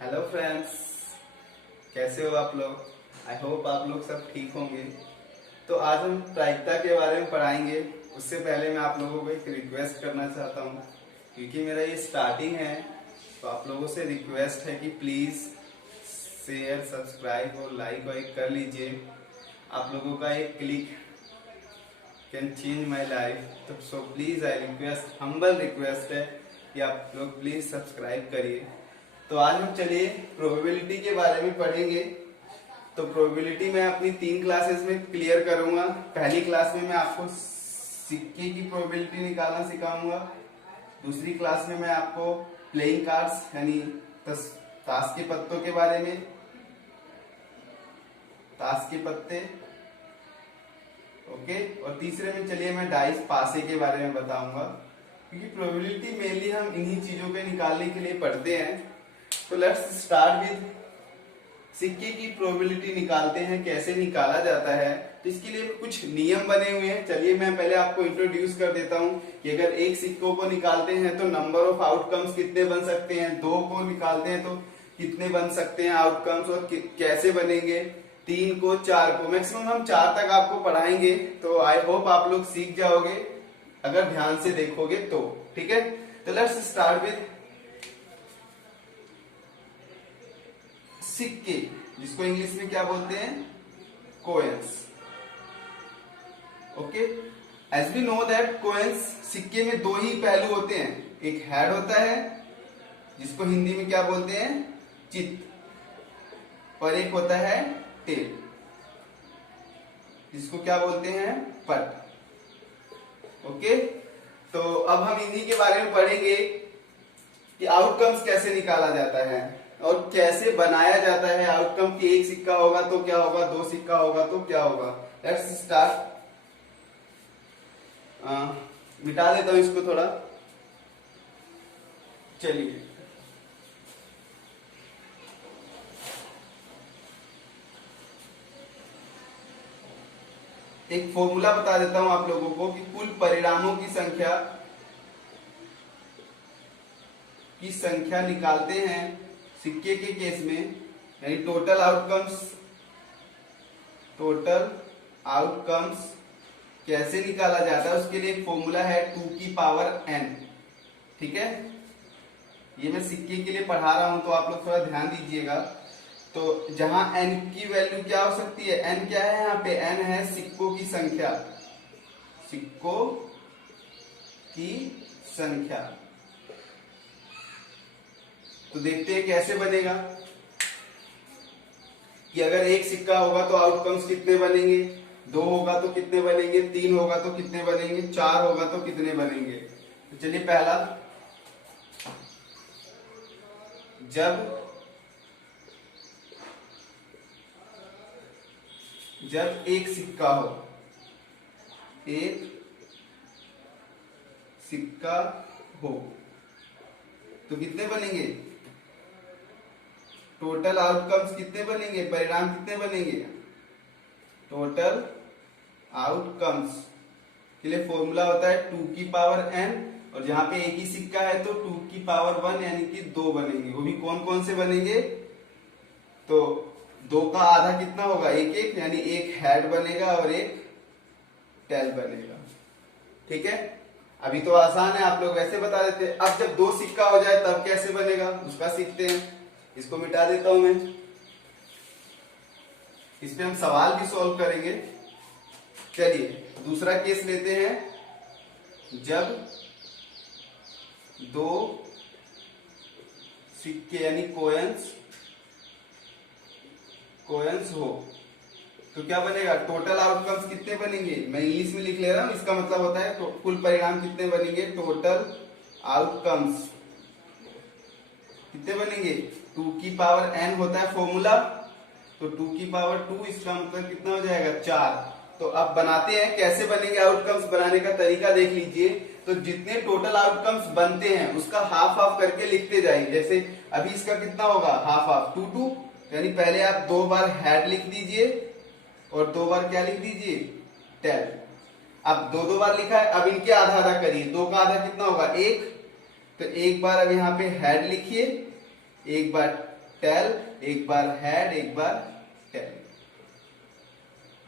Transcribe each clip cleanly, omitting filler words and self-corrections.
Hello friends, कैसे हो आप लोग। आई होप आप लोग सब ठीक होंगे। तो आज हम प्रायिकता के बारे में पढ़ाएंगे। उससे पहले मैं आप लोगों को एक रिक्वेस्ट करना चाहता हूँ, क्योंकि मेरा ये स्टार्टिंग है। तो आप लोगों से रिक्वेस्ट है कि प्लीज़ शेयर, सब्सक्राइब और लाइक वाइक कर लीजिए। आप लोगों का एक click can change my life. तो so please I request, humble request है कि आप लोग प्लीज़ सब्सक्राइब करिए। तो आज हम चलिए प्रोबेबिलिटी के बारे में पढ़ेंगे। तो प्रोबेबिलिटी मैं अपनी 3 क्लासेस में क्लियर करूंगा। पहली क्लास में मैं आपको सिक्के की प्रोबेबिलिटी निकालना सिखाऊंगा। दूसरी क्लास में मैं आपको प्लेइंग कार्ड्स यानी ताश के पत्तों के बारे में, ताश के पत्ते, ओके। और तीसरे में चलिए मैं डाइस पासे के बारे में बताऊंगा, क्योंकि प्रोबेबिलिटी मेनली हम इन्हीं चीजों के निकालने के लिए पढ़ते हैं। तो लेट्स स्टार्ट विद सिक्के की प्रोबेबिलिटी निकालते हैं। कैसे निकाला जाता है, तो इसके लिए कुछ नियम बने हुए हैं। चलिए मैं पहले आपको इंट्रोड्यूस कर देता हूं कि अगर एक सिक्कों को निकालते हैं तो नंबर ऑफ आउटकम्स कितने बन सकते हैं, 2 को निकालते हैं तो कितने बन सकते हैं आउटकम्स, और कैसे बनेंगे, 3 को, 4 को, मैक्सिमम हम 4 तक आपको पढ़ाएंगे। तो आई होप आप लोग सीख जाओगे अगर ध्यान से देखोगे तो, ठीक है। तो लेट्स स्टार्ट विद सिक्के, जिसको इंग्लिश में क्या बोलते हैं, coins, okay. As we know that coins, सिक्के में 2 ही पहलू होते हैं। एक हेड होता है जिसको हिंदी में क्या बोलते हैं, चित, और एक होता है टेल, जिसको क्या बोलते हैं, पट, ओके। तो अब हम इन्हीं के बारे में पढ़ेंगे कि आउटकम्स कैसे निकाला जाता है और कैसे बनाया जाता है आउटकम। की एक सिक्का होगा तो क्या होगा, 2 सिक्का होगा तो क्या होगा। Let's start. मिटा देता हूं इसको थोड़ा, चलिए। एक फॉर्मूला बता देता हूं आप लोगों को कि कुल परिणामों की संख्या निकालते हैं सिक्के के केस में, यानी टोटल आउटकम्स कैसे निकाला जाता है, उसके लिए एक फॉर्मूला है 2 की पावर n, ठीक है। ये मैं सिक्के के लिए पढ़ा रहा हूं तो आप लोग थोड़ा ध्यान दीजिएगा। तो जहां n की वैल्यू क्या हो सकती है, n क्या है यहाँ पे, n है सिक्कों की संख्या, सिक्कों की संख्या। तो देखते हैं कैसे बनेगा कि अगर एक सिक्का होगा तो आउटकम्स कितने बनेंगे, 2 होगा तो कितने बनेंगे, 3 होगा तो कितने बनेंगे, 4 होगा तो कितने बनेंगे। तो चलिए पहला, जब एक सिक्का हो तो कितने बनेंगे, टोटल आउटकम्स कितने बनेंगे, परिणाम कितने बनेंगे, टोटल आउटकम्स के लिए फॉर्मूला होता है 2 की पावर n, और जहां पे एक ही सिक्का है तो 2 की पावर 1 यानी कि 2 बनेंगे। वो भी कौन कौन से बनेंगे, तो 2 का आधा कितना होगा, 1 यानी एक हेड बनेगा और एक टेल बनेगा, ठीक है। अभी तो आसान है, आप लोग वैसे बता देते हैं। अब जब 2 सिक्का हो जाए तब कैसे बनेगा उसका सीखते हैं। इसको मिटा देता हूं मैं, इस पे हम सवाल भी सॉल्व करेंगे। चलिए दूसरा केस लेते हैं। जब 2 सिक्के यानी कोयंस हो तो क्या बनेगा, टोटल आउटकम्स कितने बनेंगे, मैं इंग्लिश में लिख ले रहा हूं, इसका मतलब होता है तो कुल परिणाम कितने बनेंगे, टोटल आउटकम्स कितने बनेंगे, 2 की पावर n होता है फॉर्मूला, तो 2 की पावर 2, इसका मतलब कितना हो जाएगा, 4। तो अब बनाते हैं, कैसे बनेंगे आउटकम्स, बनाने का तरीका देख लीजिए। तो जितने टोटल आउटकम्स बनते हैं उसका हाफ हाफ करके लिखते जाइए। जैसे अभी इसका कितना होगा, हाफ हाफ 2 2, यानी पहले आप 2 बार हेड लिख दीजिए और 2 बार क्या लिख दीजिए, टेल। अब 2 बार लिखा है, अब इनके आधा आधा करिए, 2 का आधा कितना होगा, 1। तो एक बार अब यहाँ पे हेड लिखिए, एक बार टेल, एक बार हेड, एक बार टेल।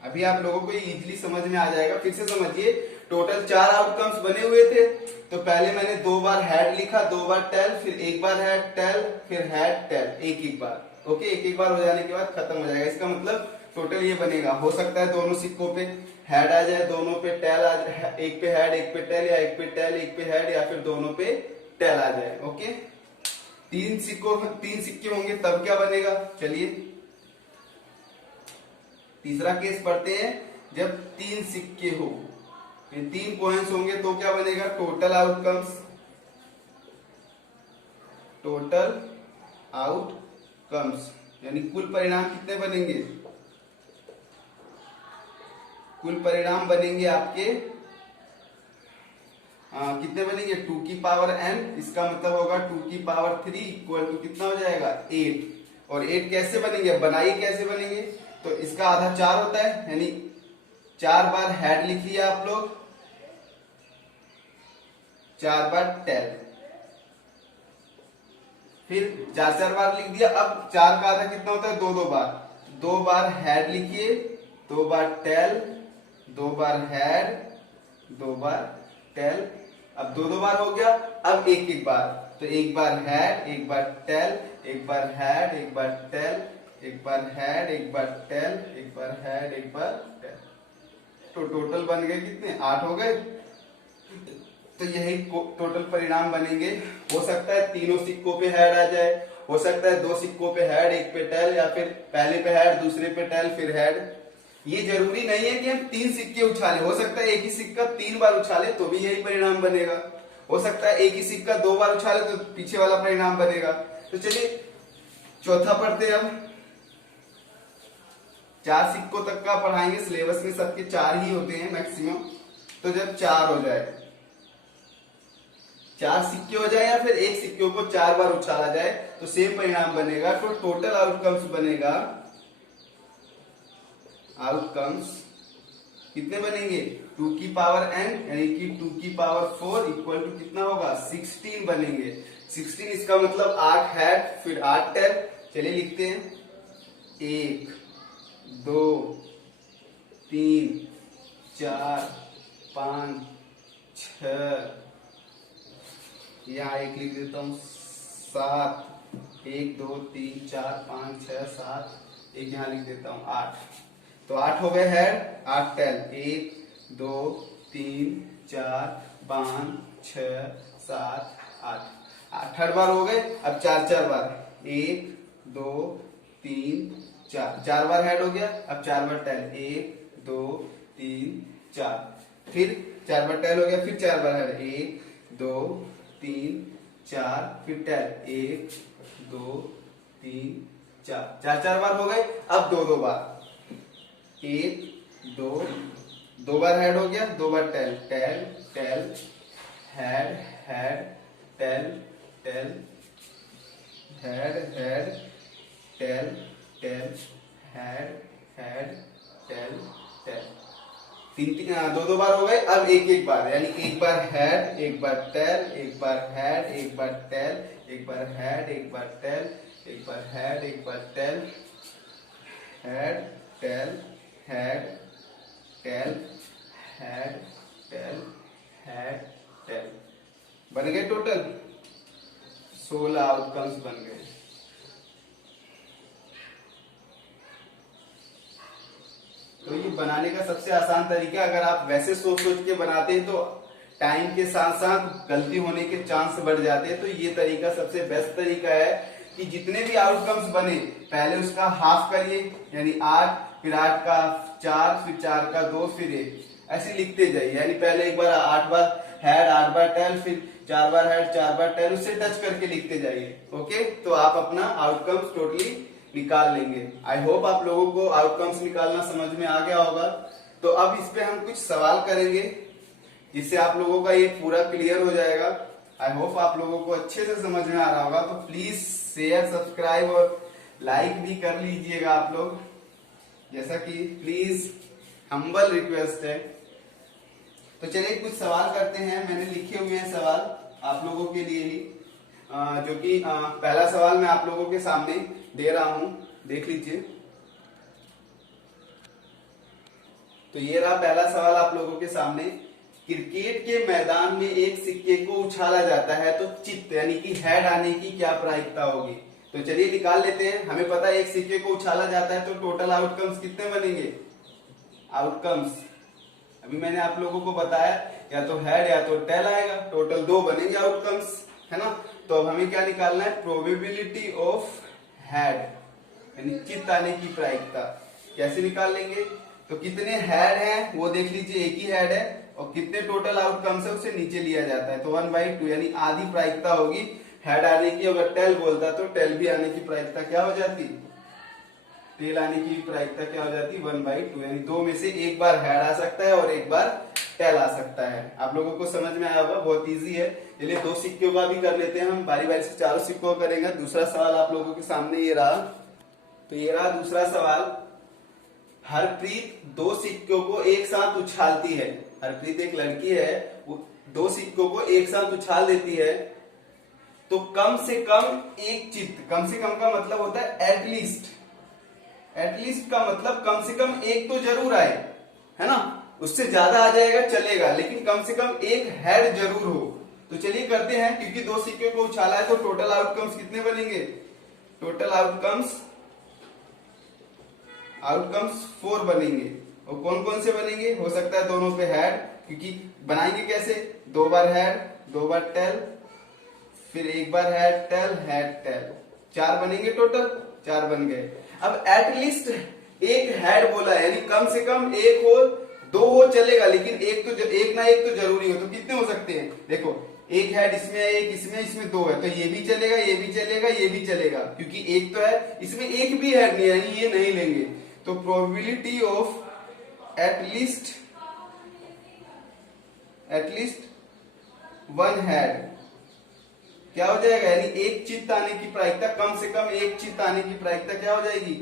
अभी आप लोगों को इजीली समझ में आ जाएगा। फिर से समझिए, टोटल 4 आउटकम्स बने हुए थे। तो पहले मैंने 2 बार हेड लिखा, 2 बार टेल, फिर एक बार हेड टेल, फिर हेड टेल, एक एक बार। ओके, एक एक बार हो जाने के बाद खत्म हो जाएगा। इसका मतलब टोटल ये बनेगा। हो सकता है दोनों सिक्कों पे हेड आ जाए, दोनों पे टेल आ जाए, एक पे हेड एक पे टेल, या एक पे टेल एक पे हेड, या फिर दोनों पे टेल आ जाए। ओके, 3 सिक्के होंगे तब क्या बनेगा। चलिए तीसरा केस पढ़ते हैं। जब 3 सिक्के हो, 3 कॉइन्स होंगे तो क्या बनेगा। टोटल आउटकम्स, टोटल आउटकम्स यानी कुल परिणाम कितने बनेंगे। कुल परिणाम बनेंगे आपके कितने बनेंगे, 2 की पावर n। इसका मतलब होगा 2 की पावर 3 इक्वल टू कितना हो जाएगा, 8। और 8 कैसे बनेंगे, बनाइए कैसे बनेंगे। तो इसका आधा 4 होता है, यानी 4 बार हेड लिख लिया आप लोग, 4 बार टेल, फिर 4 बार लिख दिया। अब 4 का आधा कितना होता है, 2 बार। 2 बार हेड लिखिए, 2 बार टेल, 2 बार हेड, 2 बार टेल। अब 2 बार हो गया। अब एक एक बार, तो एक बार हेड, एक बार टेल, एक बार हेड, एक बार टेल, एक बार हेड, एक बार टेल, एक बार हेड, एक बार टेल। तो टोटल बन गए कितने, 8 हो गए। तो यही टोटल परिणाम बनेंगे। हो सकता है तीनों सिक्कों पे हेड आ जाए, हो सकता है 2 सिक्कों पे हेड, एक पे टेल, या फिर पहले पे हेड, दूसरे पे टेल, फिर हेड। ये जरूरी नहीं है कि हम 3 सिक्के उछाले। हो सकता है एक ही सिक्का 3 बार उछाले तो भी यही परिणाम बनेगा। हो सकता है एक ही सिक्का 2 बार उछाले तो पीछे वाला परिणाम बनेगा। तो चलिए चौथा पढ़ते हैं। अब 4 सिक्कों तक का पढ़ाएंगे। सिलेबस में सबके 4 ही होते हैं मैक्सिमम। तो जब 4 हो जाए, 4 सिक्के हो जाए, या फिर एक सिक्के को 4 बार उछाला जाए तो सेम परिणाम बनेगा। तो टोटल आउटकम्स बनेगा, आउटकम्स कितने बनेंगे, 2 की पावर n यानी कि 2 की पावर 4 इक्वल टू कितना होगा, 16 बनेंगे। 16 इसका मतलब 8 हेड, फिर 8 टेल। चलिए लिखते हैं, 1 2 3 4 5 6, यहाँ एक लिख देता हूं 7, 1 2 3 4 5 6 7, एक यहाँ लिख देता हूं 8। तो 8 हो गए हेड, 8 टेल, 1 2 3 4 5 6 7 8, 8 बार हो गए। अब 4 बार, 1 2 3 4, 4 बार हेड हो गया। अब 4 बार टेल, 1 2 3 4, फिर 4 बार टेल हो गया, फिर 4 बार हेड, 1 2 3 4, फिर टेल, 1 2 3 4, 4 बार हो गए। अब 2 बार, 1 2 बार हेड हो गया, 2 बार tail, tail tail, head head, tail tail, head head, tail tail, head head, tail tail. 2 बार हो गए। अब एक बार, यानी एक बार हेड, एक बार टेल, एक बार हेड, एक बार टेल, एक बार हेड, एक बार टेल, एक बार हेड, एक बार tail, head tail, head tail, head tail, head tail. बन गए टोटल 16 आउटकम्स बन गए। तो ये बनाने का सबसे आसान तरीका, अगर आप वैसे सोच के बनाते हैं तो टाइम के साथ साथ गलती होने के चांस बढ़ जाते हैं। तो ये तरीका सबसे बेस्ट तरीका है कि जितने भी आउटकम्स बने पहले उसका हाफ करिए, यानी 8, फिर 8 का 4, फिर 4 का 2, फिर 1, ऐसे लिखते जाइए। यानी पहले एक बार 8 बार हेड, 8 बार टेल, फिर 4 बार हेड, 4 बार टेल, उससे टच करके लिखते जाइए। ओके, तो आप अपना आउटकम्स टोटली निकाल लेंगे। आई होप आप लोगों को आउटकम्स निकालना समझ में आ गया होगा। तो अब इस पे हम कुछ सवाल करेंगे जिससे आप लोगों का ये पूरा क्लियर हो जाएगा। आई होप आप लोगों को अच्छे से समझ में आ रहा होगा। तो प्लीज शेयर, सब्सक्राइब और लाइक भी कर लीजिएगा आप लोग, जैसा कि प्लीज हम्बल रिक्वेस्ट है। तो चलिए कुछ सवाल करते हैं, मैंने लिखे हुए हैं सवाल आप लोगों के लिए ही। जो कि पहला सवाल मैं आप लोगों के सामने दे रहा हूं, देख लीजिए। तो ये रहा पहला सवाल आप लोगों के सामने। क्रिकेट के मैदान में एक सिक्के को उछाला जाता है तो चित्त यानी कि हेड आने की क्या प्रायिकता होगी? तो चलिए निकाल लेते हैं। हमें पता है एक सिक्के को उछाला जाता है तो टोटल आउटकम्स कितने बनेंगे? आउटकम्स अभी मैंने आप लोगों को बताया या तो हेड या तो टेल आएगा, टोटल 2 बनेंगे आउटकम्स, है ना। तो अब हमें क्या निकालना है? प्रोबेबिलिटी ऑफ हेड यानी चित्त आने की प्रायिकता। कैसे निकाल लेंगे? तो कितने हेड हैं वो देख लीजिए, एक ही हेड है, और कितने टोटल आउटकम्स है उसे नीचे लिया जाता है। तो 1/2 यानी आधी प्रायिकता होगी हेड आने की। अगर टेल बोलता तो टेल भी आने की प्रायिकता क्या हो जाती? टेल आने की प्रायिकता क्या हो जाती? 1/2 यानी 2 में से एक बार हेड आ सकता है और एक बार टेल आ सकता है। आप लोगों को समझ में आया होगा, बहुत इजी है। चलिए 2 सिक्कों का भी कर लेते हैं हम, बारी बारी से चारों सिक्कों का करेंगे। दूसरा सवाल आप लोगों के सामने ये रहा। तो ये रहा दूसरा सवाल। हरप्रीत 2 सिक्कों को एक साथ उछालती है। हरप्रीत एक लड़की है, वो 2 सिक्कों को एक साथ उछाल देती है तो कम से कम एक चित्त, कम से कम का मतलब होता है एटलीस्ट, एटलीस्ट का मतलब कम से कम एक तो जरूर आए, है ना। उससे ज्यादा आ जाएगा चलेगा, लेकिन कम से कम एक हेड जरूर हो। तो चलिए करते हैं, क्योंकि 2 सिक्के को उछाला है तो टोटल आउटकम्स कितने बनेंगे? टोटल आउटकम्स 4 बनेंगे। और कौन कौन से बनेंगे? हो सकता है दोनों पे हेड, क्योंकि बनाएंगे कैसे? 2 बार हेड, 2 बार टेल, फिर एक बार हेड टेल, 4 बनेंगे, टोटल 4 बन गए। अब एटलीस्ट एक हेड बोला है, यानी कम से कम एक हो, 2 हो चलेगा, लेकिन एक ना एक तो जरूरी हो। तो कितने हो सकते हैं? देखो, एक हेड इसमें है, एक इसमें, इसमें 2 है, तो ये भी चलेगा, ये भी चलेगा, ये भी चलेगा, क्योंकि एक तो है, इसमें एक भी हेड नहीं है, यानी ये नहीं लेंगे। तो प्रोबेबिलिटी ऑफ एटलीस्ट 1 हेड क्या हो जाएगा? यानी एक चित्त आने की प्रायिकता, कम से कम एक चित्त आने की प्रायिकता क्या हो जाएगी?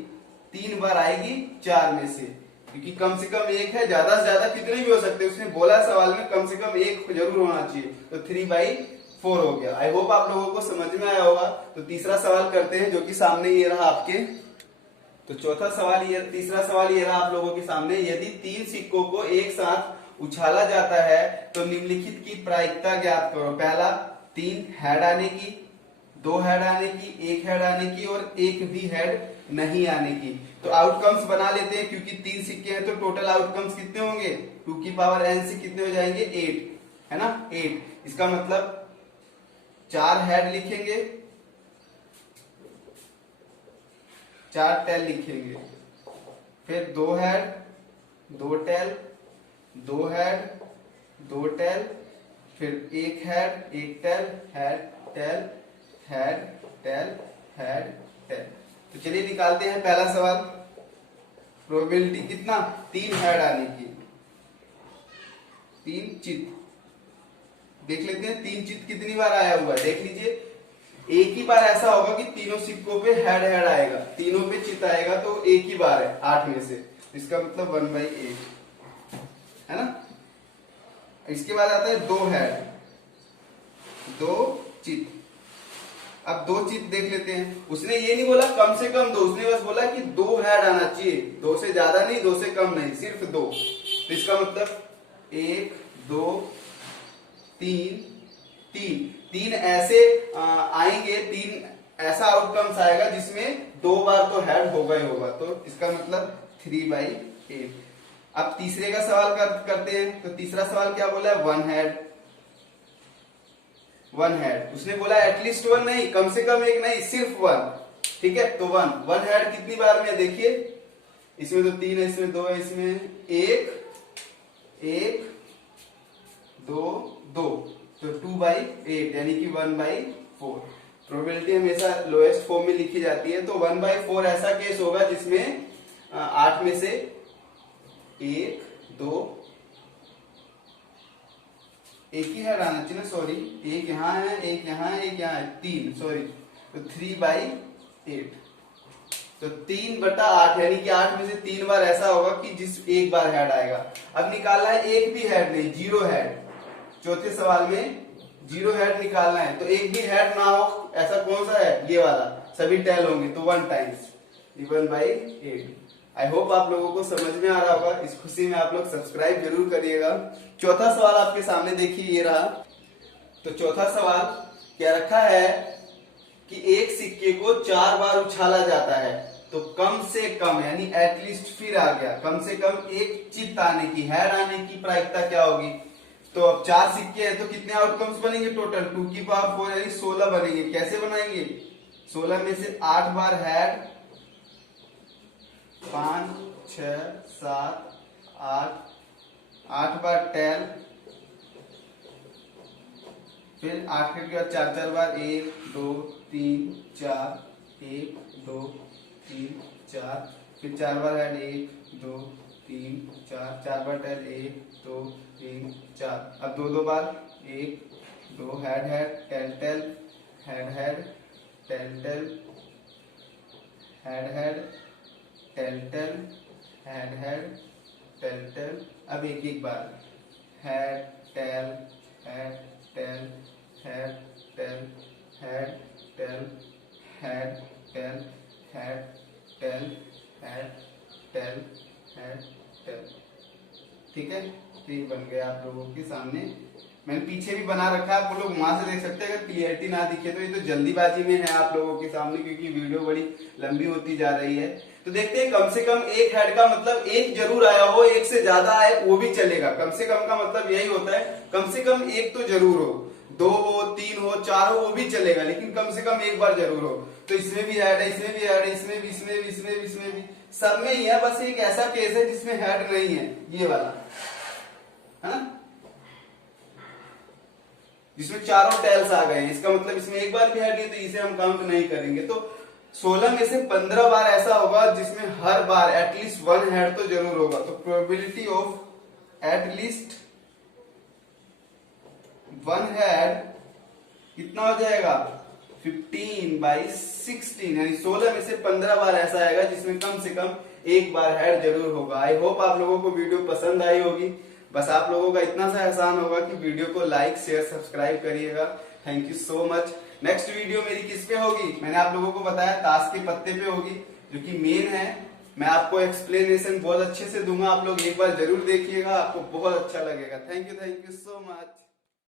3 बार आएगी 4 में से, क्योंकि कम से कम एक है, ज्यादा से ज्यादा कितने भी हो सकते हैं। उसने बोला सवाल में कम से कम एक जरूर होना चाहिए, तो 3/4 हो गया। आई होप आप लोगों को समझ में आया होगा। तो तीसरा सवाल करते हैं, जो कि सामने ये रहा आपके। तो तीसरा सवाल ये रहा आप लोगों के सामने। यदि 3 सिक्कों को एक साथ उछाला जाता है तो निम्नलिखित की प्रायिकता ज्ञात करो। पहला, 3 हेड आने की, 2 हेड आने की, 1 हेड आने की और एक भी हेड नहीं आने की। तो आउटकम्स बना लेते हैं, क्योंकि 3 सिक्के हैं तो टोटल आउटकम्स कितने होंगे? 2 की पावर n से कितने हो जाएंगे? 8, है ना, 8। इसका मतलब 4 हेड लिखेंगे, 4 टेल लिखेंगे, फिर 2 हेड, 2 टेल, 2 हेड, 2 टेल, फिर 1 head, 1 tail, head tail, head tail, head tail. तो चलिए निकालते हैं पहला सवाल। प्रोबेबिलिटी कितना? 3 हेड आने की, 3 चित्त। देख लेते हैं 3 चित्त कितनी बार आया हुआ है, देख लीजिए। एक ही बार ऐसा होगा कि तीनों सिक्कों पे हेड आएगा, तीनों पे चित्त आएगा, तो एक ही बार है 8 में से। इसका मतलब 1/8, है ना। इसके बाद आता है 2 हेड, 2 चित्त। अब 2 चित्त देख लेते हैं। उसने ये नहीं बोला कम से कम 2, उसने बस बोला कि 2 हेड आना चाहिए, 2 से ज्यादा नहीं, 2 से कम नहीं, सिर्फ 2। तो इसका मतलब 1, 2, 3 ऐसे आएंगे, 3 ऐसा आउटकम्स आएगा जिसमें 2 बार तो हेड होगा ही होगा। तो इसका मतलब 3/8। अब तीसरे का सवाल करते हैं। तो तीसरा सवाल क्या बोला है? 1 हेड, 1 हेड। उसने बोला एटलीस्ट 1 नहीं, कम से कम एक नहीं, सिर्फ 1। ठीक है, तो 1 हेड कितनी बार में? देखिए, इसमें तो 3 है, इसमें 2 है, इसमें 1, 2, 2, तो 2/8 यानी कि 1/4। प्रोबेबिलिटी हमेशा लोएस्ट फॉर्म में लिखी जाती है। तो 1/4 ऐसा केस होगा जिसमें 8 में से 1, 2, एक ही हेड आना चाहिए ना, सॉरी, एक यहाँ है, एक यहाँ है, एक यहाँ है, 3, सॉरी, तो 3/8। तो 3/8 यानी कि 8 में से 3 बार ऐसा होगा कि जिस एक बार हेड आएगा। अब निकालना है एक भी हेड नहीं, 0 हेड। चौथे सवाल में जीरो हेड निकालना है तो एक भी हेड ना हो, ऐसा कौन सा है, ये वाला, सभी टेल होंगे तो 1 टाइम्स 1/8। आई होप आप लोगों को समझ में आ रहा होगा। इस खुशी में आप लोग सब्सक्राइब जरूर करिएगा। चौथा सवाल आपके सामने देखिए, ये रहा। तो चौथा सवाल क्या रखा है कि एक सिक्के को 4 बार उछाला जाता है तो कम से कम, यानी एटलीस्ट फिर आ गया, कम से कम एक चित्त आने की, हेड आने की प्रायिकता क्या होगी। तो अब 4 सिक्के हैं तो कितने आउटकम्स बनेंगे टोटल, 2 की पावर 4 यानी 16 बनेंगे। कैसे बनाएंगे, 16 में से 8 बार हेड, 5 6 7 8 बार टेल, फिर 8 के बाद 4 बार 1 2 3 4 1 2 3 4, फिर 4 बार हेड 1 2 3 4 बार टेल 1 2 3 4। अब 2 बार 1 2 head tail tail head tail tail head tail tail head tail tail. अब एक बार head tail tail head tail tail head tail tail tail tail. ठीक है, तो ये बन गया आप लोगों के सामने। मैंने पीछे भी बना रखा है, आप लोग वहां से देख सकते हैं। अगर क्लियरिटी ना दिखे तो ये तो जल्दीबाजी में है आप लोगों के सामने, क्योंकि वीडियो बड़ी लंबी होती जा रही है। तो देखते हैं, कम से कम एक हेड का मतलब एक जरूर आया हो, एक से ज्यादा आए वो भी चलेगा। कम से कम का मतलब यही होता है, कम से कम एक तो जरूर हो, 2 हो 3 हो 4 हो वो भी चलेगा, लेकिन कम से कम एक बार जरूर हो। तो इसमें भी हेड है, इसमें भी हेड है, इसमें भी, इसमें भी, इसमें भी, इसमें भी, सब में ही है। बस एक ऐसा केस है जिसमें हेड नहीं है, ये वाला है ना, जिसमें चारों टेल्स आ गए हैं। इसका मतलब इसमें एक बार भी हेड नहीं, तो इसे हम काउंट नहीं करेंगे। तो 16 में से 15 बार ऐसा होगा जिसमें हर बार एटलीस्ट 1 हेड तो जरूर होगा। तो प्रोबेबिलिटी ऑफ एटलीस्ट 1 हेड कितना हो जाएगा, 15/16, यानी 16 में से 15 बार ऐसा आएगा जिसमें कम से कम एक बार हेड जरूर होगा। आई होप आप लोगों को वीडियो पसंद आई होगी। बस आप लोगों का इतना सा एहसान होगा कि वीडियो को लाइक शेयर सब्सक्राइब करिएगा। Thank you so much. Next video मेरी किस पे होगी, मैंने आप लोगों को बताया ताश के पत्ते पे होगी, जो कि मेन है। मैं आपको एक्सप्लेनेशन बहुत अच्छे से दूंगा, आप लोग एक बार जरूर देखिएगा, आपको बहुत अच्छा लगेगा। Thank you so much.